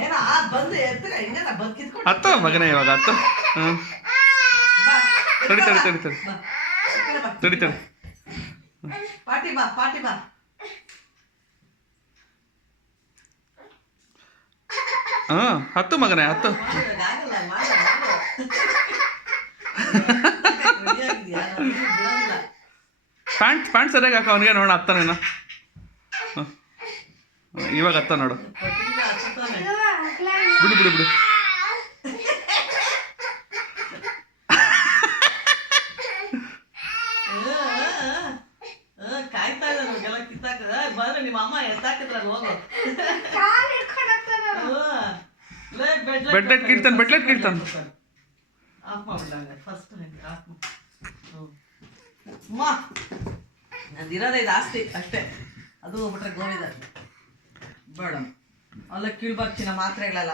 ಏನ ಬಂದು ಎತ್ತ ಹಿಂಗ ಬಂದು ಕಿತ್ಕೊಂಡು ಹತ್ತ ಮಗನೇ ಇವಾಗ ಹತ್ತು. ತಡಿ ತಡಿ ತಡಿ ತಡಿ ತಡಿ ತಡಿ. ಪಾಟಿ ಬಾ ಪಾಟಿ ಬಾ. ಹತ್ತು ಮಗನೇ ಹತ್ತು. ಪ್ಯಾಂಟ್ ಸರಿಯಾಗಿ ಹಾಕ ಅವನಿಗೆ ನೋಡ ಹತ್ತಾನೇನ. ಇವಾಗ ಹತ್ತ ನೋಡು. ಬಿಡು ಬಿಡು ಬಿಡು. ಕಾಯ್ತಾ ಇಲ್ಲ ನಮಗೆಲ್ಲ ಕಿತ್ತಾಕ ಬಂದ್ರೆ ನಿಮ್ಮ ಅಮ್ಮ ಎತ್ತಾಕಿದ್ರ ಹೋಗು. ಬೆಡ್ಲೆಟ್ ಕಿಡ್ತಾನೆ ಬೆಡ್ಲೆಟ್ ಕಿಡ್ತಾನೆ. ಆಫ್ ಮಾಡ್ಬಿಡಂಗ ಫಸ್ಟ್ ಆಫ್ ಅಮ್ಮ ನಂದಿರೋದೇ ಇದು ಆಸ್ತಿ ಅಷ್ಟೇ. ಅದು ಹೋಗ್ಬಿಟ್ರೆ ಗೋವಿಂದ ಬೇಡ ಅಲ್ಲ ಕೀಳ್ಬಾರ್ದು ಚಿನ್ನ ಮಾತ್ರೆಗಳೆಲ್ಲ.